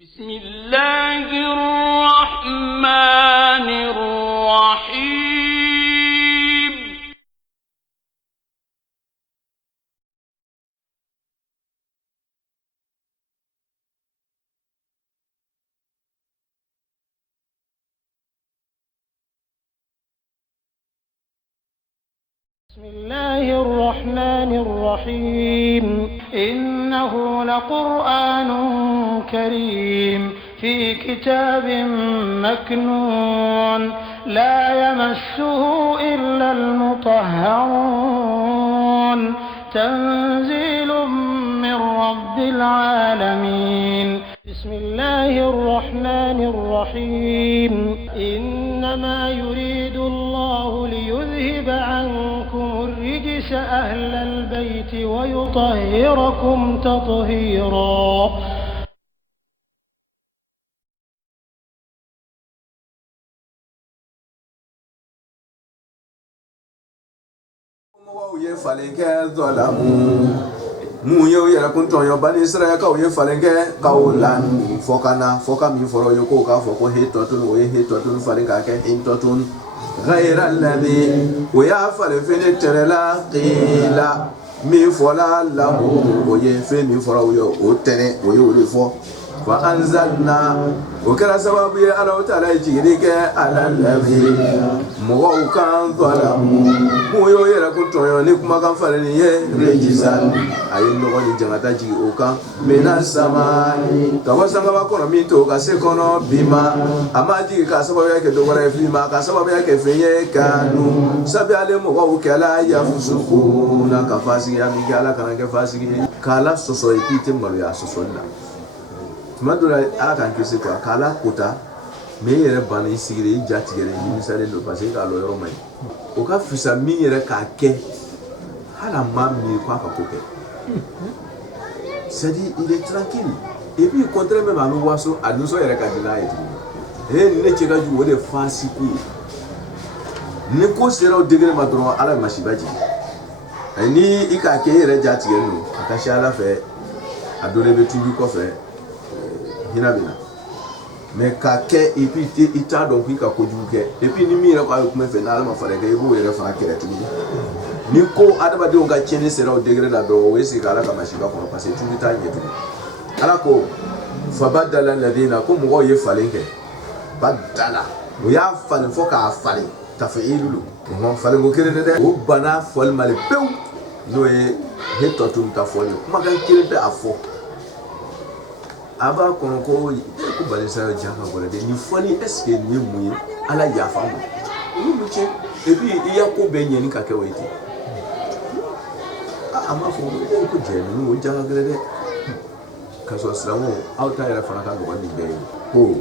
بسم الله الرحمن الرحيم بسم الله الرحمن الرحيم إنه لقرآن كريم في كتاب مكنون لا يمسه إلا المطهرون تنزيل من رب العالمين بسم الله الرحمن الرحيم إنما يريد الله ليذهب عنكم الرجس أهل البيت ويطهركم تطهيرا Muyo yera kunton yo bani Israel ka oye falenge ka olan foka mi foro yo ko ka foko heto tun oye heto tun falinga ke into tun ghayra alladhi wa ya fal fene terela qila mi fola lahu oye fe mi foro yo o tere oye o le fo fa anzalna o kala sababu ya Allah ta'ala jigirike ala alladhi mo kan zalamu muyo yera kunton yo ni kuma kan faleni ye rejisan ayi nɔgɔ ni jangata jigi o kan mena sama ka bɔ sanga ba kɔnɔ min to ka se kɔnɔ bima a ma jigi ka sababuya kɛ dɔ wɛrɛ ye filima ka sababuya kɛ fɛn ye kanu sabi ale mɔgɔw kɛla yafusukuna ka fasigiya min kɛ ala kana kɛ fasigi ye k'ala sɔsɔ ye k'i tɛ maloya sɔsɔli la tuma dɔ la ala k'an kisi quoi k'ala kota mais i yɛrɛ banna i sigira i ja tigɛra i nimisalen don parce que k'a lɔ yɔrɔ man ɲi o ka fisa min yɛrɛ k'a kɛ hali a ma miiri ko a ka ko kɛ. C'est-à-dire, il est tranquille. Et puis, il contraire même à nous voir ça, à nous sommes les candidats et tout. Et nous ne sommes pas joués de face. Nous ne sommes pas degré maintenant à la machine. Et ni il a créé les gens qui nous attaché à la fait, à donner le tout du coffre, hinabina. Mais quand et puis il t'a donc il a conjugué. Et puis nous mire quoi comme fait n'allons faire que vous et faire que tout. Ni ko adamadenw ka tiɲɛni sera o degré la dɔrɔn o ye sigi ala ka masiba kɔnɔ parce que tu bɛ taa ɲɛ tugun ala ko fabadala ladina ko mɔgɔw ye falen kɛ badala o y'a falen fo k'a falen tafe'ilu o falen ko kelen dɛ o bana fɔli mali pewu n'o ye he tɔ tun ta fɔli kumakan kelen tɛ a fɔ a b'a kɔnɔ ko balisa ye jan ka gɔlɛ de nin fɔli est ce que nin ye mun ye ala yafa ma olu bɛ tiɲɛ et puis i y'a ko bɛɛ ɲɛni ka kɛ o ye ten. Ama fo ko jeni no janga gele kaso silamu auta yara fana ka go ni be ko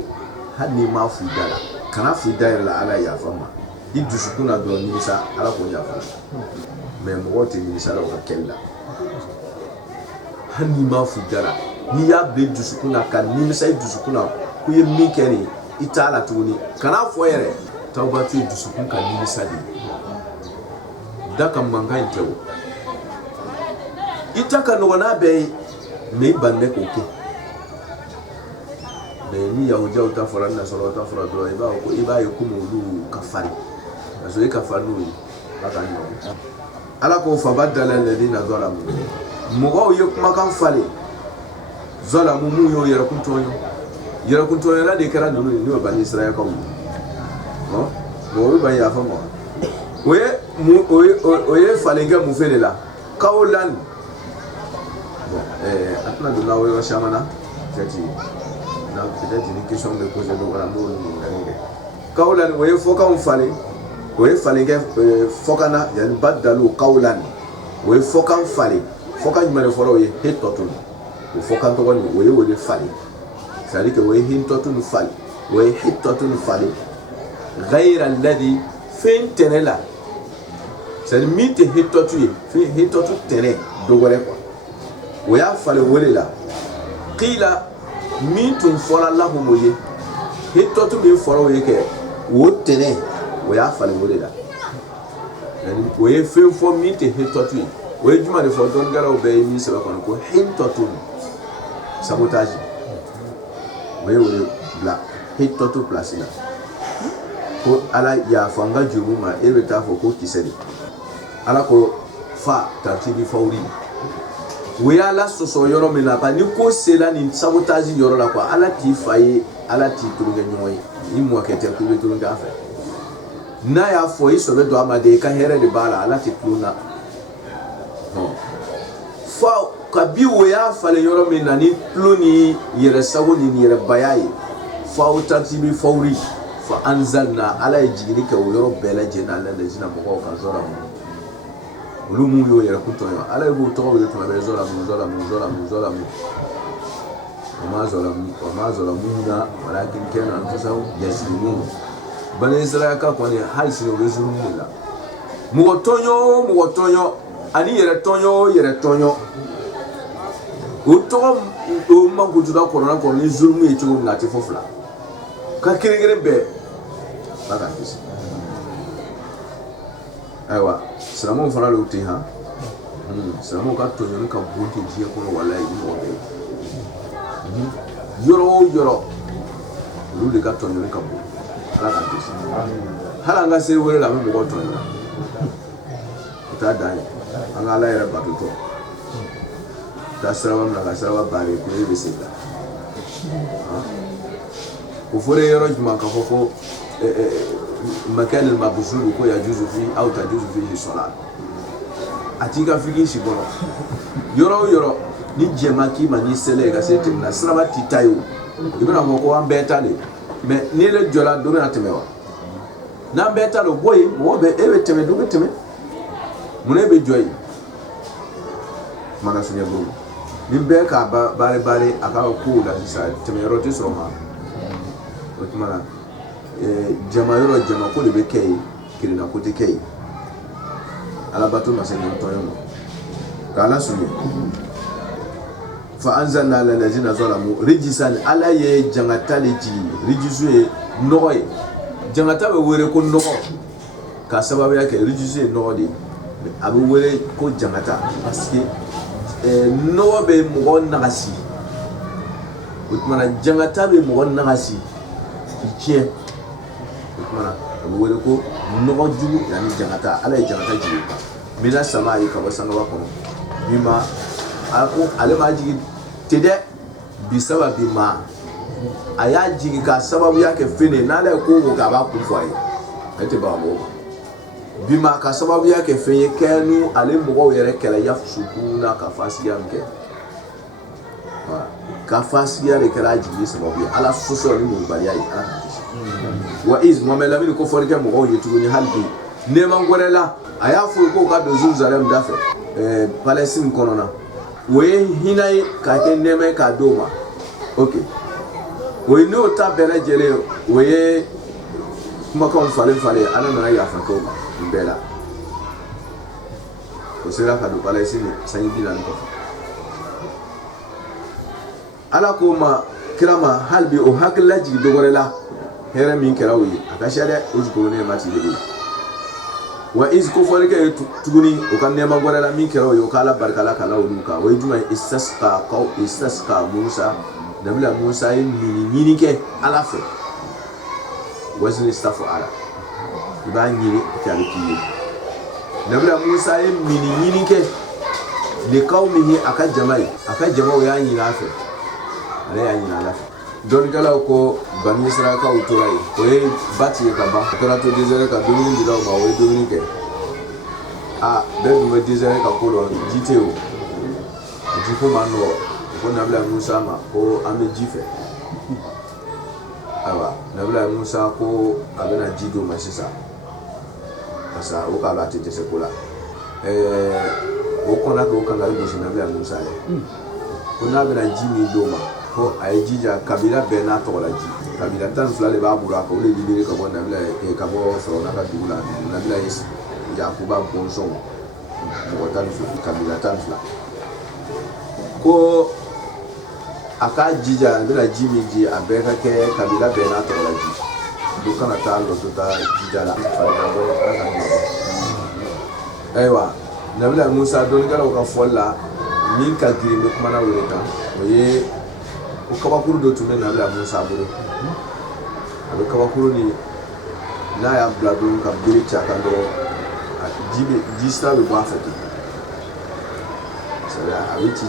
hadi ma fu dala kana fu dala la ala ya fama i dusukuna do ni sa ala ko ya fama mais mo wote ni sa la ko kella hadi ma fu dala ni ya be dusukuna kan ni sa dusukuna ku ye mi keri itala tuni kana fo yere tawbatu dusukun kan ni sa di daka manga intewo itaka no wana be me bande ko ke be ni yahuja uta fora na solo uta fora do iba yo kumulu kafari aso e kafaru aka ni ala ko fa badala alladhina zalamu mugo yo kuma kan fale zalamu mu yo yara kuntonyo la de kara no ni bani israel ko no bo ba ya fa mo oye falenga mu fele la kaulan atna de la oyo shamana peut-être une question me poser donc la mot kaulan oye foka on fale oye falenga fokana yani badalu kaulan oye foka fale foka nyumane folo oye hitotun o foka to woni oye fale c'est-à-dire que oye hitotun fale oye hitotun fale ghayra alladhi fin tenela c'est-à-dire mite hitotu tere dogore quoi o y'a fale wele la qila mitun fola lahu moye hitotu min fora o ye ke o tere o y'a fale wele la o ye fen fo mite hitotu o ye juma de fo don gara o be mi sebe kono ko hitotu sabotage o ye wele bila hitɔtu place la ko ala yafa an ka juru ma e bɛ taa fɔ ko kisɛ de ala ko fa tartibi fawri o ye ala sɔsɔ yɔrɔ min na ni ko sera nin sabotage yɔrɔ la quoi ala t'i fa ye ala t'i tulonkɛ ɲɔgɔn ye i mɔkɛ tɛ k'u bɛ tulonkɛ a fɛ n'a y'a fɔ i sɔbɛ don a ma de i ka hɛrɛ de b'a la ala t'i tulon na fa kabi o y'a falen yɔrɔ min na ni tulo ni yɛrɛ sago ni yɛrɛ baya ye fa o tartibi fawri fa anzalna ala ye jigini kɛ o yɔrɔ bɛɛ lajɛlen ala lezina mɔgɔw kan zɔlamu olu mun y'o yɛrɛ kutɔn ye ala b'o tɔgɔ wele tuma bɛɛ zɔlamu wa ma zalamuna walakin kanu anfusahum yaslimun bani israel ka kɔni hali sini o bɛ zulum de la mɔgɔ tɔɲɔ ani yɛrɛ tɔɲɔ o tɔgɔ o mankutuda kɔnɔna kɔnɔ ni zulum ye cogo min na a tɛ fɔ fila ka kelen bɛɛ ba ka kisi ayiwa silamɛw fana l'o ten ha silamɛw ka tɔɲɔni ka bon ten diɲɛ kɔnɔ walayi mɔgɔ bɛɛ yɔrɔ o yɔrɔ olu de ka tɔɲɔni ka bon ala ka kisi hali an ka se wele la an bɛ mɔgɔw tɔɲɔ o t'a dan ye an ka ala yɛrɛ bato tɔ taa siraba min na ka siraba baare ko e bɛ se la o fɔra yɔrɔ jumɛn k'a fɔ ko makɛni mabusulu ko yajuzu fi aw tajuzu fi sɔla a t'i ka fiki si kɔnɔ yɔrɔ o yɔrɔ ni jɛma k'i ma ni sɛlɛ ka se tɛmɛ na siraba t'i ta ye o i bɛna fɔ ko an bɛɛ ta de mais ni le jɔla dɔ bɛna tɛmɛ wa n'an bɛɛ ta don bɔ yen mɔgɔ bɛ e bɛ tɛmɛ dɔ bɛ tɛmɛ mun e bɛ jɔ yen mana suɲɛ bolo ni bɛɛ k'a baare a ka kow la sisan tɛmɛ yɔrɔ tɛ sɔrɔ ma o tuma na jama yɔrɔ jama ko de bɛ kɛ yen kirina ko tɛ kɛ yen ala bato ma se nin tɔɲɔ ma k'ala suɲɛ fa anzalna ala allazina zalamu rijisan ala ye jangata de jigi rijisu ye nɔgɔ ye jangata bɛ wele ko nɔgɔ ka sababuya kɛ rijisu ye nɔgɔ de ye a bɛ wele ko jangata parce que nɔgɔ bɛ mɔgɔ nagasi o tuma na jangata bɛ mɔgɔ nagasi k'i tiɲɛ o tuma na a bɛ wele ko nɔgɔ jugu yanni jangata ala ye jangata jigi mina sama ye ka bɔ sangaba kɔnɔ bi ma ale m'a jigi te dɛ bi sababi ma a y'a jigi ka sababuya kɛ fɛn ye n'ale ye ko o ko k'a b'a kun fɔ a ye ale tɛ ban a bɔ bi ma ka sababuya kɛ fɛn ye kɛ ni ale mɔgɔw yɛrɛ kɛlɛ ya sukunna ka fasigiya min kɛ ka fasigiya de kɛra a jigi sababu ye ala sɔsɔ ni mɔbaliya ye ala ka kisi wa iz Mohamed Lamini ko fɔli kɛ mɔgɔw ye tuguni hali bi nɛɛma wɛrɛ la a y'a fɔ k'o ka don Jerusalem da fɛ Palestine kɔnɔna o ye hinɛ ye k'a kɛ nɛɛma ye k'a d'o ma ok o ye n'o ta bɛɛ lajɛlen o ye kumakanw falen ala nana yafa k'o ma nin bɛɛ la o sera ka don Palestine sanji 40 kɔfɛ ala k'o ma kira ma hali bi o hakilila jigi dɔ wɛrɛ la hɛrɛ min kɛra o ye a ka siya dɛ o jukɔrɔ ne ma ti de ye wa iz ko fɔli kɛ tuguni o ka nɛɛma wɛrɛ la min kɛra o ye o k'ala barikala ka la olu kan o ye jumɛn ye istasqa Musa nabila Musa ye ɲini kɛ ala fɛ wasini stafu ala i b'a ɲini k'a bɛ k'i ye nabila Musa ye ɲini kɛ le qawmihi a ka jama ye a ka jamaw y'a ɲini a fɛ ale y'a ɲini ala fɛ dɔnnikɛlaw ko bani israɛlikaw tora yen o ye ba tigɛ ka ban a tora to désert ka dumuni dira u ma o ye dumuni kɛ bɛɛ dun bɛ désert ka ko dɔn ji tɛ o ji ko man nɔgɔ ko nabila Musa ma ko an bɛ ji fɛ ayiwa nabila Musa ko a bɛna ji d'o ma sisan parce que o k'a la a tɛ dɛsɛ ko la o kɔnna k'o kankari gosi nabila Musa ye ko n'a bɛna ji min d'o ma ko a ye jija kabila bɛɛ n'a tɔgɔ la ji kabila 12 de b'a bolo a kan o de libéré ka bɔ nabila ka bɔ Firawuna ka dugu la nabila ye Yakuba bɔnsɔnw mɔgɔ 12 kabila 12 ko a k'a jija a bɛna ji min ji a bɛɛ ka kɛ kabila bɛɛ n'a tɔgɔ la ji do kana taa lɔto taa jija la ayiwa nabila Musa dɔnnikɛlaw ka fɔli la min ka girin bɛ kumana wele kan o ye ko kabakuru do tun bɛ nabila Musa bolo a bɛ kabakuru ni n'a y'a bila dɔrɔn ka bere cɛ a kan dɔrɔn ji sira bɛ bɔ a fɛ ten a bɛ ci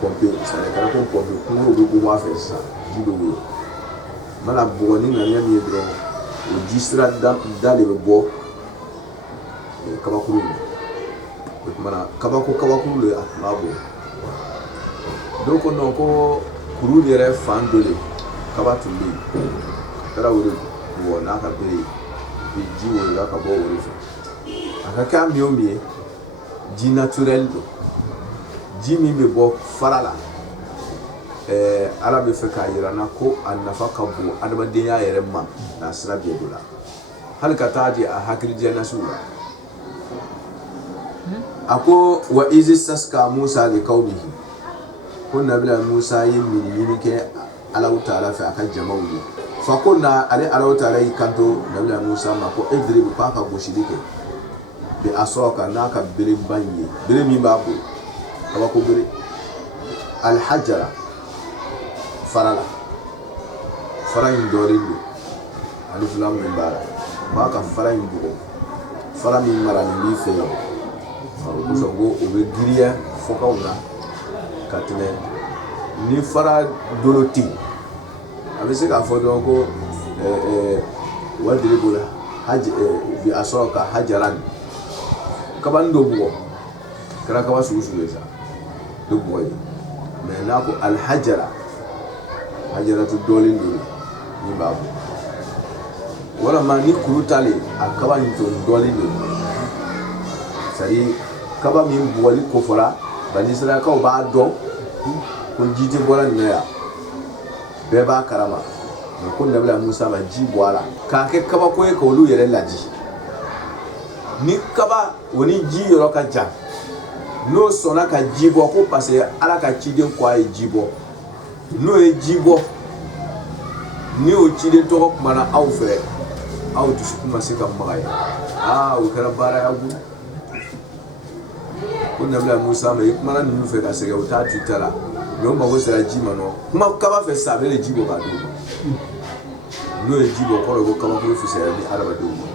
pɔmpe kɛra ko pɔmpe kungo bɛ bɔ a fɛ sisan ji bɛ woyo mana bɔgɔ ni ŋaniya min ye dɔrɔn o ji sira da de bɛ bɔ kabakuru in o tumana kabakuru de a tun b'a bolo dɔw ko non ko kuru yɛrɛ fan dɔ de kaba tun bɛ yen a taara o de bɔ n'a ka bere ye ji woyola ka bɔ o de fɛ a ka kɛ min o min ye ji naturel don ji min bɛ bɔ fara la ala bɛ fɛ k'a yira na ko a nafa ka bon adamadenya yɛrɛ ma n'a sira bɛɛ dɔ la hali ka taa di a hakilijɛnasiw la a ko wa izi saska Musa de qawmihi ko nabila Musa ye ɲini kɛ Alahu Taala fɛ a ka jamaw ye fa ko na ale Alahu Taala y'i kanto nabila Musa ma ko idrib k'a ka gosili kɛ bi asɔka n'a ka bere ban ye bere min b'a bolo kabako bere alhajara fara in dɔɔnin don alif lam min b'a la b'a ka fara in bugɔ fara min maralen b'i fɛ yan o kosɔn ko o bɛ giriya fɔkaw la ka tɛmɛ ni fara dolo tɛ yen a bɛ se k'a fɔ dɔrɔn ko wadiri bolo bi a sɔrɔ ka hajara ni kabani dɔ bugɔ kɛra kaba sugu ye sa dɔ bugɔ ye mɛ n'a ko alhajara hajaratu dɔɔnin don min b'a bɔ walama ni kuru tale a kaba in tun dɔɔnin don c'est-à-dire kaba min bugɔli kofɔra Bani Israilakaw b'a dɔn ko ji tɛ bɔra nin na yan bɛɛ b'a karama mɛ ko nabila Musa ma ji bɔ a la k'a kɛ kabako ye k'olu yɛrɛ laji ni kaba o ni ji yɔrɔ ka jan n'o sɔnna ka ji bɔ ko parce que ala ka ciden ko a ye ji bɔ n'o ye ji bɔ ni o ciden tɔgɔ kumana aw fɛ aw dusukun ma se ka magaya o kɛra baara y'a bolo ko nabila Musa ma i kumana ninnu fɛ ka sɛgɛn o t'a tu ta la mɛ o mago sera ji ma nɔ kuma kaba fɛ sa a bɛ ji bɔ k'a d'o ma n'o ye ji bɔ kɔrɔ ko kabakuru fisayara ni adamadenw ma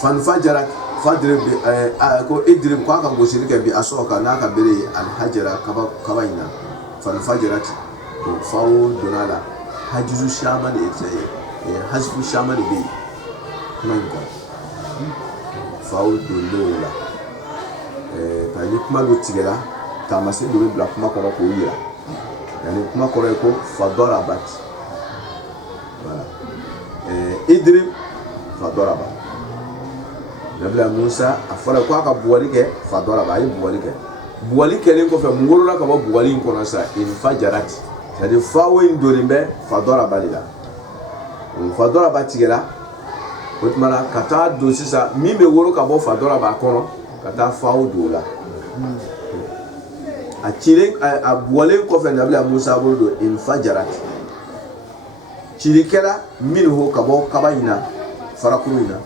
fanfajara fadrib ko idrib ko aka gosiri kɛ bi asɔka n'a ka bere ye alhajara kaba in na fanfajarati ko fawo donna la hajizu shama de hasfu shama de bɛ yen kuma in kan fawo donn'o la ka ni kuma dɔ tigɛra taamasen dɔ bɛ bila kuma kɔnɔ k'o yira yanni kuma kɔrɔ ye ko fadarabat voilà idrib fadarabat nabila Musa a fɔra ko a ka bugɔli kɛ fadarabat a ye bugɔli kɛ bugɔli kɛlen kɔfɛ mun wolola ka bɔ bugɔli in kɔnɔ sa infajarati c'est-à-dire fawo in donnen bɛ fadarabat de la o fadarabat tigɛra o tuma na ka taa don sisan min bɛ wolo ka bɔ fadarabat kɔnɔ ka taa fawo don o la a cilen a bugɔlen kɔfɛ nabila Musa bolo don infajarati cilikɛla minnu ka bɔ kaba in na farakuru in na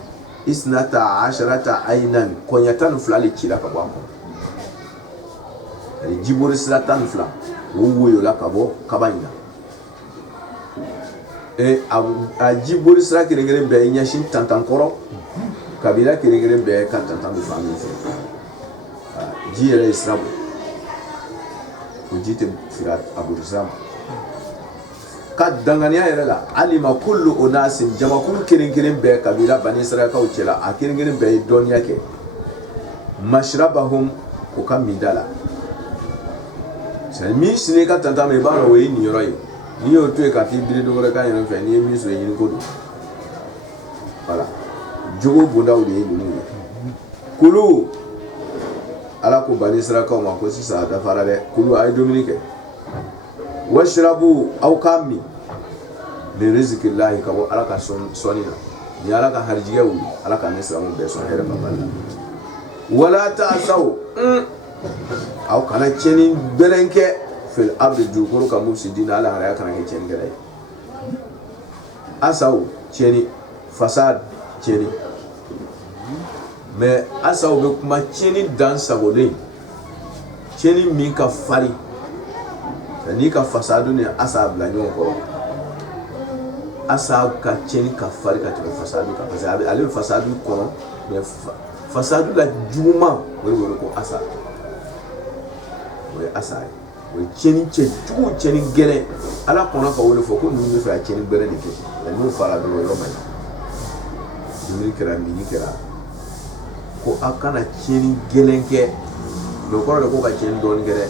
isnata asharata aynan kɔnya 12 de cila ka bɔ a kɔnɔ jibori sira 12 o woyola ka bɔ kaba in na a jibori sira kelen-kelen bɛɛ ɲɛsin tantankɔrɔ kabila kelen-kelen bɛɛ ka tantan bɛ fan min fɛ ji yɛrɛ ye sira bɔ o ji tɛ firi a boli sira ma ka danganiya yɛrɛ la alima kullu unasin jamakulu kelen-kelen bɛɛ kabila Bani Israilakaw cɛla a kelen-kelen bɛɛ ye dɔnniya kɛ mashrabahum o ka minda la min sini ka tantan ma i b'a dɔn o ye nin yɔrɔ ye n'i y'o to yen ka t'i biri dɔ wɛrɛ kan yɛrɛ fɛ n'i ye min sɔrɔ ɲini ko don voilà jogo bondaw de ye ninnu ye kulu ala ko Bani Israilakaw ma ko sisan a dafara dɛ kulu a ye dumuni kɛ washrabu aw ka min min rizqillahi ka bɔ ala ka sɔnni na ni ala ka harijigɛ wuli ala ka ne silamɛw bɛɛ sɔn hɛrɛ ma bali la wala ta'saw aw kana tiɲɛni bɛlɛn kɛ fil ardi dugukolo kan mufsidina ala haraya kana kɛ tiɲɛnikɛla ye asaw tiɲɛni fasad tiɲɛni mais asaw bɛ kuma tiɲɛni dan sagolen cheni min ka fari ni ka fasadu ni asa bla nyon ko asa ka cheni ka fari ka tebe fasadu ka parce que ale fasadu ko mais fasadu la juma we ko asa we asa we cheni cheni gele ala kono ka wole fo ko nu fa cheni gele ni ke la nu fara do lo mai dumi kera mini kera ko akana cheni gelenke no ko ko ka cheni don gele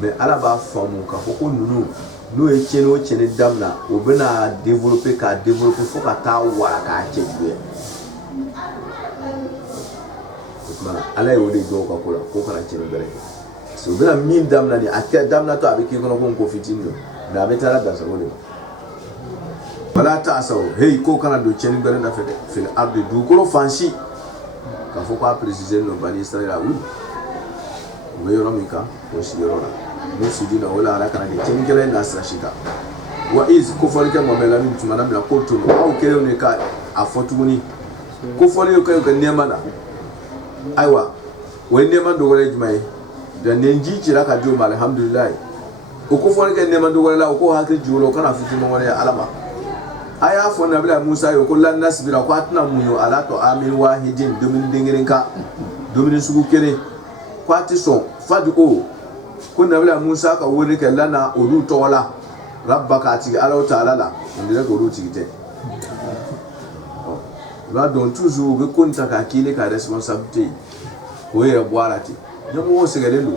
mais ala ba famu ka fo ko nunu no e cheni o cheni damna o bena développer fo ka ta wara ka cheni ma ala yo de do ka ko kana cheni gele so bena min damna ni atia damna to abiki kono ko fitino na betala da so le wala ta asaw hey ko kana do cheni gele da fede fil ardi du ko fansi ka fo ko préciser no bani israël oui we yoro mika o si yoro la no sudi na wala ala kana de cheni gele na sashika wa is ko fo ke mo mela ni tumana mla ko to no o kere ni ka afotuni ko fo le ko nema na aiwa we nema do wala jumai da nenji kira ka jo mal alhamdulillah ko fo ke nema do wala ko hakri julo kana fitino wala alama aya fo na bila Musa yo ko lan nasbira ko atna munyo ala to amin wahidin domin dingirin ka domin sugu kere ko atiso fadu ko na bila Musa ka woni ke lana odu to wala rabbaka ati ala ta'ala la ndire ko ru tigite ba don toujours be konta ka kile ka responsabilité ko ye boarati nyomo wo segale lu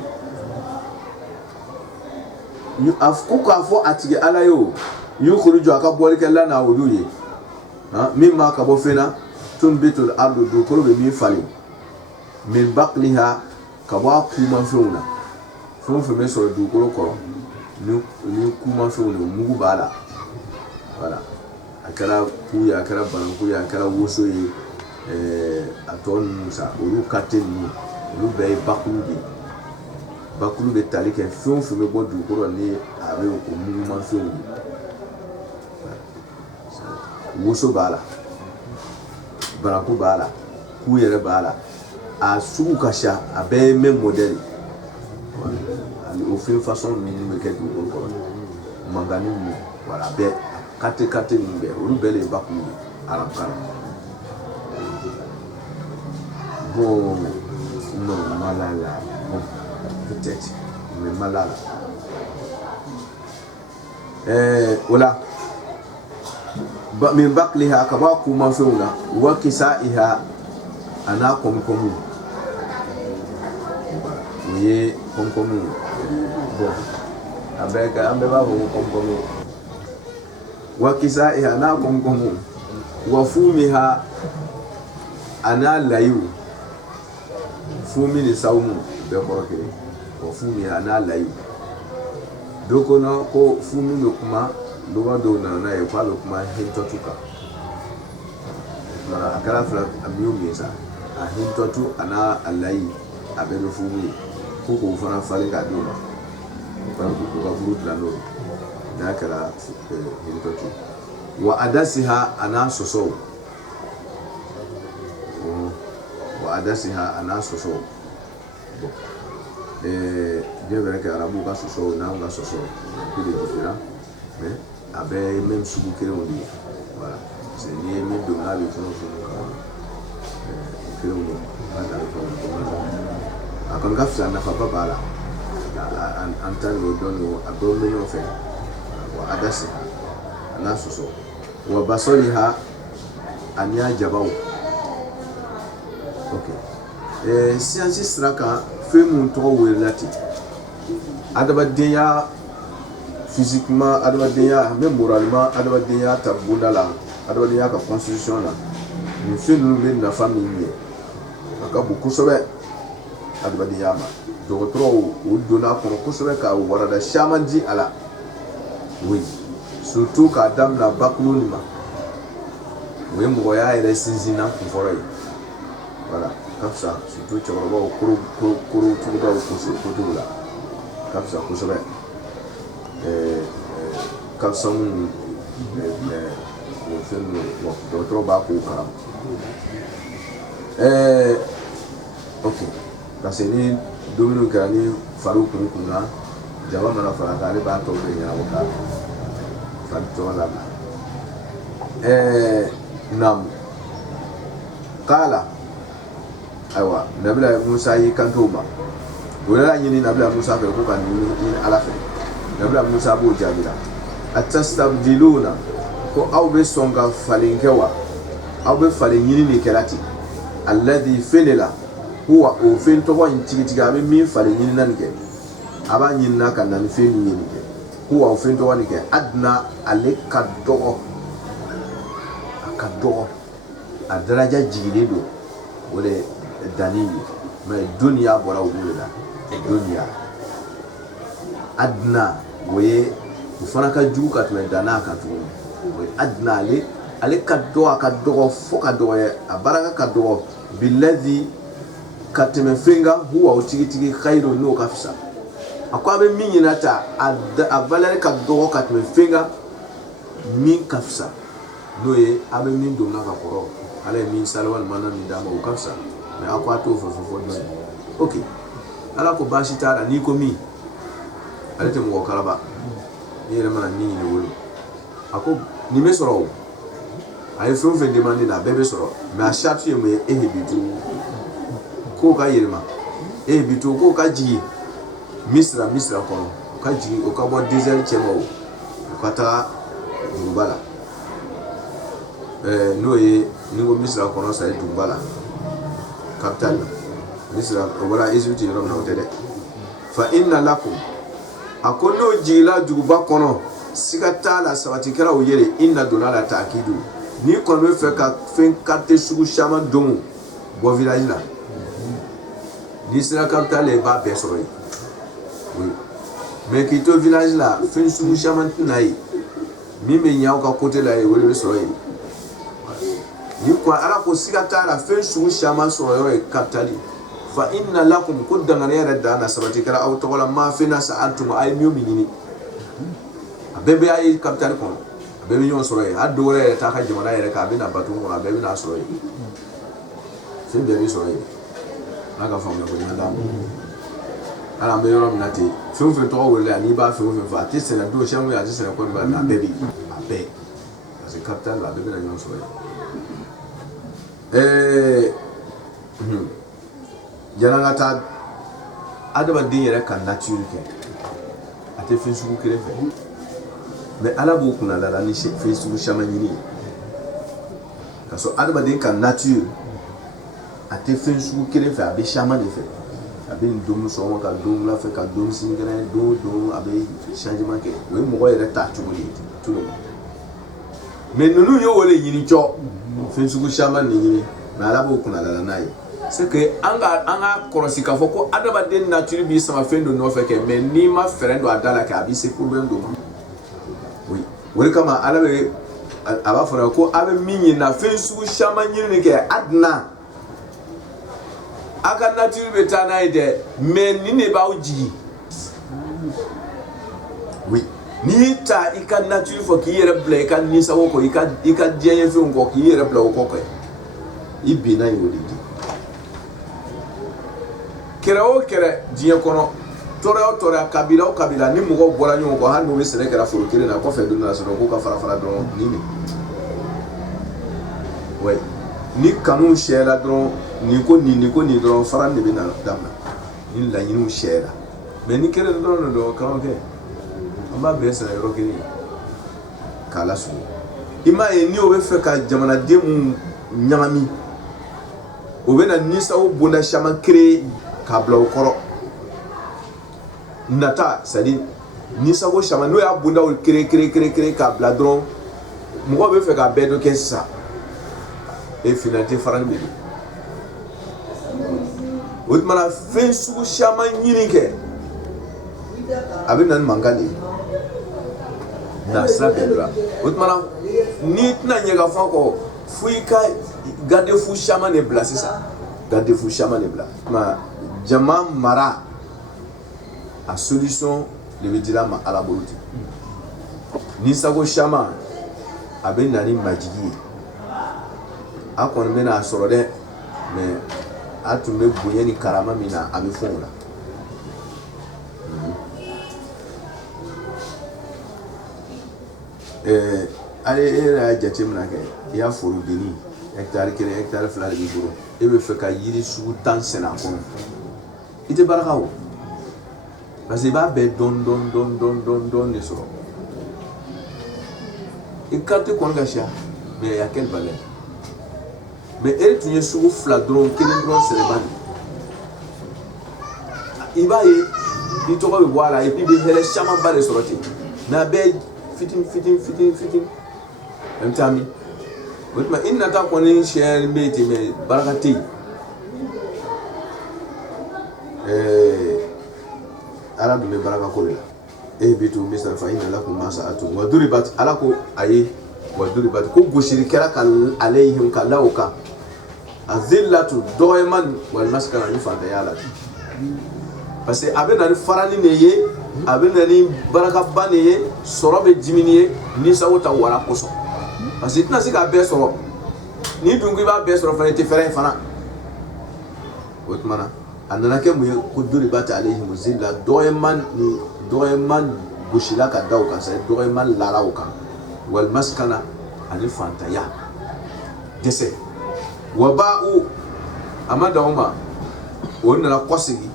you afko ka fo ati ala yo yukhruju akabwali kala na wuduye mimma kabo fena tunbitul ardu du ko be min fali min baqliha kaba kuma funa fun me so du ko ni kuma funa mugu bala wala akara kuya akara bankuya akara wosoye aton sa ulu kateni ulu be bakulu be talike fun me bo du ko ni abe ko mugu man funa woso bala baraku bala ku yere bala a sugu kasha a be même modèle ali au fin façon ni me ke du ko mangani ni wala be kate ni be ru bele baku ni arab kala bon non malala bon peut-être mais malala voilà min bakliha ka ba ku man feuna wa kisaiha ana komkomu ye komkomu bon abeka ambe ba komkomu wa kisaiha ana komkomu wa fumiha ana layu fumi ni saumu be koroke wa fumiha ana layu doko na ko fumi no kuma luwa do na e kwa lo kuma hinto tuka na akara fra amiu mesa a hinto tu ana alai abelo fumi ko fana fale ka do ma ko ko buru la no na kala hinto tu wa adasiha ana soso wa adasiha ana soso bien vrai que arabu ka soso na nga soso c'est différent mais avec même sugu kere on dit voilà c'est lié même de la vie qu'on kere on a comme gafsa na fa bala antan lo dono abome no fe wa adasi ana soso wa basaliha anya jabau okay science straka fe mun to welati adabadiya physiquement adabadiya même moralement adabadiya tabunda la adabadiya ka constitution la ni fe nous men na famille aka beaucoup sobe adabadiya ma docteur o dona ko sobe ka warada shamanji ala oui surtout ka dam na bakulu ma oui mo ya ere sinzina ko foro voilà comme ça surtout tu vas voir kuru tu vas ko to la comme ça ko sobe comme ça on fait le docteur ba ko karam ok parce que domino kani faru kunna jaba mana fara kale ba to be ya waka fan to la nam qala aywa nabila Musa yi kanto ma wala yini nabila Musa be ko kan ni ala fe nabila Musa bo jabira atastabdiluna ko aw be songa falinkewa aw be falin yini ni kelati alladhi finila huwa o fin to wan tigiga be min falin yini nan ke aba nyinna kan nan fin yini ke huwa o fin to wan ke adna alika do akado a daraja jigile do wole dani mais dunya bora wulula dunya adna we fana ka jugu ka tɛmɛ dana kan tuguni o ye adna ale ka dɔgɔ fo ka dɔgɔ ye a baraka ka dɔgɔ billazi ka tɛmɛ fɛnga huwa o tigitigi khairu n'o ka fisa a ko a bɛ min ɲini ta a valeur ka dɔgɔ ka tɛmɛ fɛnga min ka fisa n'o ye a bɛ min donna ka kɔrɔ ala ye min sali walima na min d'a ma o ka fisa mais a ko a t'o fɔ dɔɔni ok ala ko baasi t'a la n'i ko min ale tɛ mɔgɔ kalaba ni yɛrɛ mana min ɲini wolo a ko nin bɛ sɔrɔ o a ye fɛn o fɛn demande la a bɛɛ bɛ sɔrɔ mais a charte ye mun ye e bi to k'o ka yɛlɛma e bi to k'o ka jigin misira kɔnɔ o ka jigin o ka bɔ désert cɛma o ka taga duguba la n'o ye ni ko misira kɔnɔ sa ye duguba la capitale la misira wala Égypte yɔrɔ min na o tɛ dɛ fa inna lakum a ko n'o jigila duguba kɔnɔ siga t'a la sabati kɛra o yɛrɛ inna donna la ta'kidu ni kɔni bɛ fɛ ka fɛn carte sugu caman don bɔ village la ni sera capitale i b'a bɛɛ sɔrɔ yen oui mais k'i to village la fɛn sugu caman tɛna yen min bɛ ɲɛ aw ka côté la yen o de bɛ sɔrɔ yen ni ko ala ko siga t'a la fɛn sugu caman sɔrɔ yɔrɔ ye capitale fa inna lakum ko dangane yɛrɛ dan na sabati kɛra aw tɔgɔ la maa fɛn na sa an tuma a ye min ɲini a bɛɛ bɛ a ye capitale kɔnɔ a bɛɛ bɛ ɲɔgɔn sɔrɔ yen a dɔw yɛrɛ t'a ka jamana yɛrɛ kan a bɛ na bateau kɔnɔ a bɛɛ bɛ n'a sɔrɔ yen fɛn bɛɛ bɛ sɔrɔ yen n'a ka faamuya ko ɲɛ d'a ma hali an bɛ yɔrɔ min na ten fɛn o fɛn tɔgɔ wele n'i b'a fɛn o fɛn fɔ a tɛ sɛnɛ don siyɛn a tɛ sɛnɛ Côte d'Ivoire a bɛɛ bɛ a bɛɛ parce que capitale la a bɛɛ bɛ na ɲɔgɔn sɔrɔ yen yan'an ka taa adamaden yɛrɛ ka nature kɛ a tɛ fɛn sugu kelen fɛ mais ala b'o kunna la ni fɛn sugu caman ɲini ka sɔrɔ adamaden ka nature a tɛ fɛn sugu kelen fɛ a bɛ caman de fɛ a bɛ nin don sɔgɔma ka don wula fɛ ka don sinikɛnɛ don o don a bɛ changement kɛ o ye mɔgɔ yɛrɛ ta cogo de ye tout le monde mais ninnu ye o de ɲini cɔ fɛn sugu caman de ɲini mais ala b'o kunna la n'a ye c'est que an ka kɔlɔsi k'a fɔ ko adamaden nature b'i sama fɛn dɔ nɔfɛ kɛ mais n'i ma fɛɛrɛ don a da la kɛ a b'i se problème dɔ ma oui o de kama ala bɛ a b'a fɔ ko a bɛ min ɲini na fɛn sugu caman ɲini kɛ aduna a ka nature bɛ taa n'a ye dɛ mais nin de b'aw jigi oui n'i y'i ta i ka nature fɔ k'i yɛrɛ bila i ka nisago kɔ i ka diɲɛ fɛnw kɔ k'i yɛrɛ bila o kɔ kɛ i binna yen o de di kɛrɛ o kɛrɛ diɲɛ kɔnɔ tɔɔrɔ o tɔɔrɔ kabila o kabila ni mɔgɔw bɔra ɲɔgɔn kɔ hali n'u bɛ sɛnɛ kɛra foro kelen na kɔfɛ don dɔ la sɔrɔ k'u ka fara fara dɔrɔn nin ouais ni kanu sɛra dɔrɔn nin ko nin dɔrɔn fara de bɛ na daminɛ ni laɲiniw sɛra mais ni kelen dɔrɔn de don kan kɛ an b'a bɛɛ sɛnɛ yɔrɔ kelen k'a lasugu i m'a ye ni o bɛ fɛ ka jamanaden mun ɲagami o bɛ na nisaw bonda caman créer k'a bila o kɔrɔ nata c'est à dire nisago caman n'o y'a bondaw créer k'a bila dɔrɔn mɔgɔw bɛ fɛ ka bɛɛ dɔ kɛ sisan et finalité fara de don o tuma na fɛn sugu caman ɲini kɛ a bɛ na ni mankan de ye na sira bɛɛ dɔrɔn o tuma na n'i tɛna ɲɛ ka fɔ kɔ fo i ka garde-fou caman de bila sisan garde-fou caman de bila tuma jama mara a solution de bɛ dila ma ala bolo ten nisago caman a bɛ na ni majigi ye a kɔni bɛ n'a sɔrɔ dɛ mais a tun bɛ bonya ni karama min na a bɛ fɔ o la ale era jate mina kɛ i y'a foro deni hectare 1 hectare 2 de b'i bolo e bɛ fɛ ka yiri sugu 10 sɛnɛ a kɔnɔ i tɛ baraka o parce que i b'a bɛɛ dɔn de sɔrɔ i carte kɔni ka siya mais y a quelle valeur mais e tun ye sugu 2 dɔrɔn 1 dɔrɔn sɛnɛ man i b'a ye i tɔgɔ bɛ bɔ a la et puis i bɛ hɛrɛ camanba de sɔrɔ ten mais a bɛɛ fitin en tami o tuma i nata kɔni sɛ bɛ yen ten mais baraka tɛ yen ala dun bɛ baraka ko de la e bɛ to misali fa ina lakum ma sa'atum wa duribat ala ko ayi wa duribat ko gosiri kɛra ka alayhim ka law kan azillatu dɔgɔman wal maskana ni fantanya la parce que a bɛ na ni farani de ye a bɛ na ni barakaba de ye sɔrɔ bɛ dimini ye ni sago ta wara kosɔn parce que i tɛna se k'a bɛɛ sɔrɔ ni dun ko i b'a bɛɛ sɔrɔ fana i tɛ fɛrɛ fana o tuma na a nana kɛ mun ye ko duribat alayhim zilla dɔgɔman gosila ka da o kan c'est dɔgɔman lara o kan wal maskana ani fantanya dɛsɛ wa ba'u ama da o ma o nana kɔsigi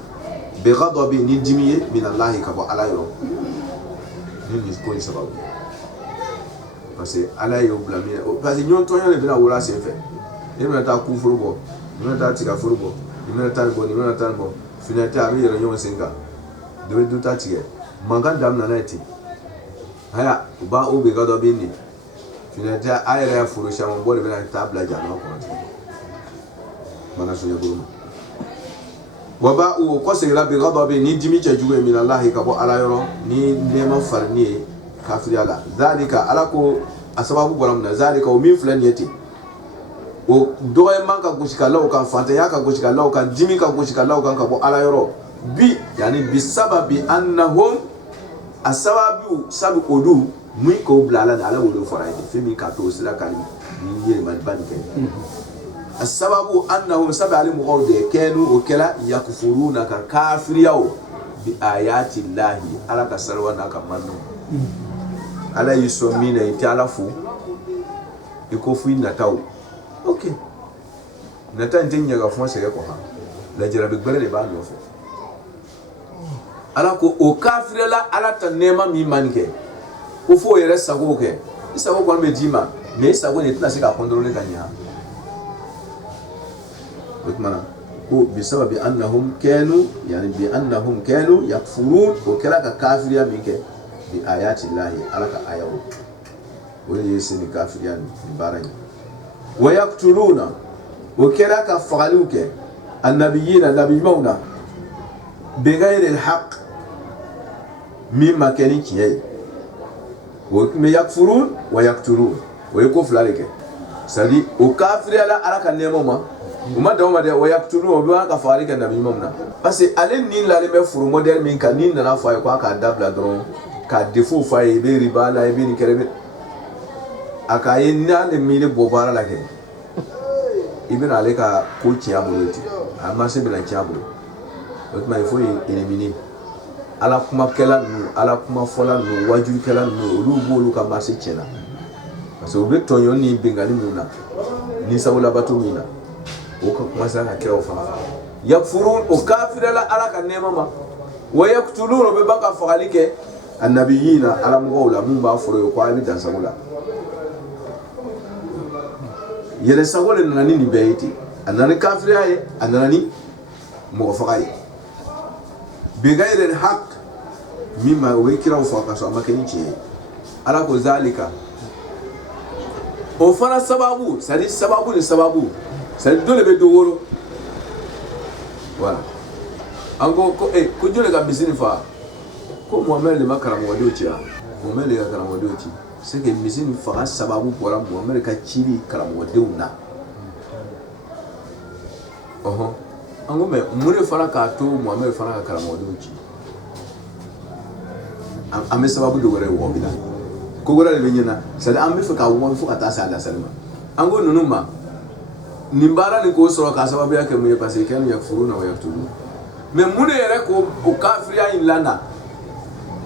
بغضب ندمية من الله كبا على يوم نقول سبب parce que ala yo blâmer parce que ñon toño le bina wala c'est fait ni mena ta ku furu bo ni mena ta tiga furu bo ni mena ta bo ni mena ta bo finalité abi yero ñon senga de be duta tige manga dam na nati haya ba o be gado bi ni finalité ayere ya furu shama bo le bina ta bla jana ko mana sunya buru waba o kɔsegira bi gado be ni dimi cɛ jugu ye min Allah ka bɔ ala yɔrɔ ni nɛma farini ye kafiriya la zalika ala ko a sababu bɔra min na zalika o min filɛ nin ye ten o dɔgɔyɛman ka gosi ka law kan fantanya ka gosi ka law kan dimi ka gosi ka law kan ka bɔ ala yɔrɔ bi yani bi sababi annahum a sababu sabu odu mun ko bila ala wolo fara ye fɛn min ka to sira kan ni yɛlɛma ba nin kɛ السبب أنهم سبع المغود كانوا وكلا يكفرون كافرياو بآيات الله على كسروانا كمانو على يسومين يتعلفوا يكفوا نتاو أوكي نتا نتين يغفون سيكوها لا جرى بكبر لبان يوفي على كو كافر لا على تنما ميمانك كفوا يرسغوك يسغوك وان بجيما مي يسغوك نتنا سيكا كوندرولي كانيها وكمان هو بسبب أنهم كانوا يعني بأنهم كانوا يكفرون وكلا كافريا منك بآيات الله على كآيات وليسن كافريا بارين ويقتلون وكلا كفعلوك النبيين النبي مونا بغير الحق مما كان كيه ويكفرون ويقتلون ويكفر عليك سالي وكافريا على كنيمما uma dawo ma de o yaktulu o ba ka faari ka nabi mamna parce que ale ni la le me furu model min ka ni nana fa ko aka dabla dron ka defo fa e be riba la e be ni kerebe aka ye na le mi le bobara la ke ibn ale ka ko tiya boloti amma se bila tiya bolo o ma il faut éliminer ala kuma kala nu ala kuma fola nu wajuru kala nu olu bolu ka marché tiena parce que o be tonyo ni bengali nuna ni sawla batu mina o ka kuma sa ka kira o fana yakfurun o kafira la ala ka nema ma wa yaqtulun be baka fagali ke annabiyina ala mo la mun ba foro ko abi dan sagola yele sagole nani ni beyti anani kafira ye anani mo fagai bi ghairi alhaq mimma wa kira o faka so makani ci ala ko zalika o fana sababu sadi sababu ni sababu c'est dole be do woro voilà ango ko ko jole ga misini fa ko Muhammad le makara mo wadi Muhammad le makara mo wadi c'est que misini fa sababu bora Muhammad ka chiri kara mo wadi una ango me mure fara ka to Muhammad fara ka kara mo wadi ame sababu do wore wo bila ko gora le nyina c'est ame fa ka wo fo ka ta sa da salma ango nunuma nimbara ni ko soro ka sababu yake mu parce que kanu yakfuruna wa yaktulun mais mune yere ko o kafiriya in lana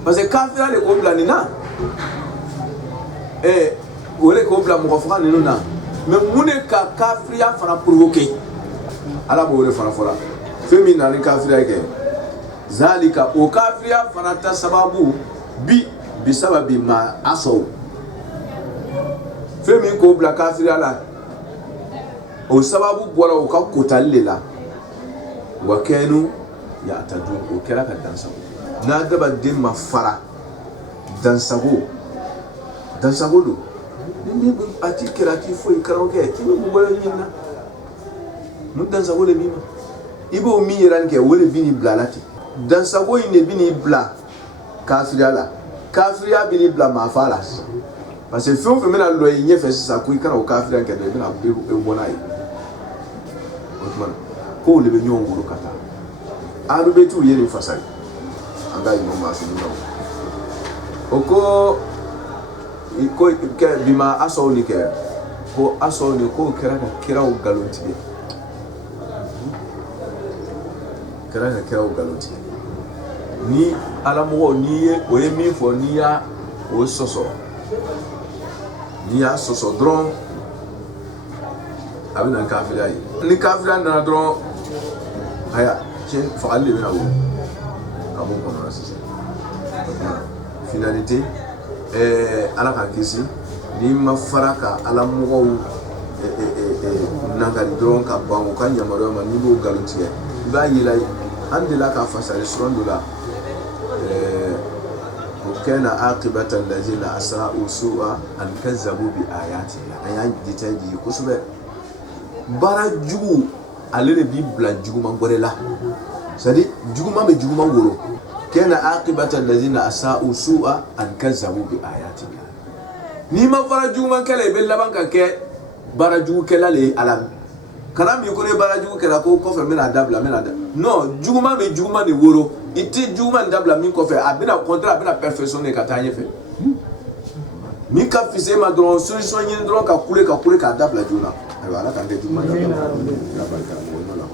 parce que kafiriya le ko blani na wole ko bla mo faga ninu na mais mune ka kafriya fana provoquer ala bo wole fana fora femi na ni kafriya ke zalika o kafriya fana ta sababu bi sababi ma aso femi ko bla kafriya la o sababu bora o ka kotalle la wa kanu ya tadu o kera ka dansa na daba din mafara dansago do ni ati kera ki foi karaoke ki mo wala nyina mu dansago le bima ibo mi yeran ke wole bini blalati dansago ine bini bla kafriya bini bla mafala parce que fon fe mena lo yin fe sa ku kana o kafriya ke de na be e bonai otman ko le be nyon guru kata anu be tu yeri fasari anga imo masu no oko iko ke bima aso ni ke ko aso ni ko kera o galonti kera o galonti ni alamugo ni ye o ye mi fo ni ya o soso dron abina kafira yi ni kafira na dron aya chen fa alle bena wo kamo kono na sisi finalité ala ka kisi ni ma faraka ala mugo nangari dron ka bango ka nyamaro ma ni bo galonti ba yila andila ka fasale surandula وكان عاقبة الذين أساءوا سوءا أن كذبوا بآياتنا أيان ديتاجي كسبة بارجو على بيبلا جوما غورلا سدي جوما بجوما غورو كان عاقبة الذين أساءوا سوءا أن كذبوا بآياتنا نيما بارجو من كلا بلا بانكا كي بارجو كلا لي على كلام يكون بارجو كلا كو كوفر من أدابلا من أداب non juguma be juguma ni woro iti juguma ndabla min ko fe abina contrat abina perfectionner ka tanye fe mi ka fise ma dron solution yin dron ka kule ka dabla juna ay wala kan de juguma dabla la barka mo la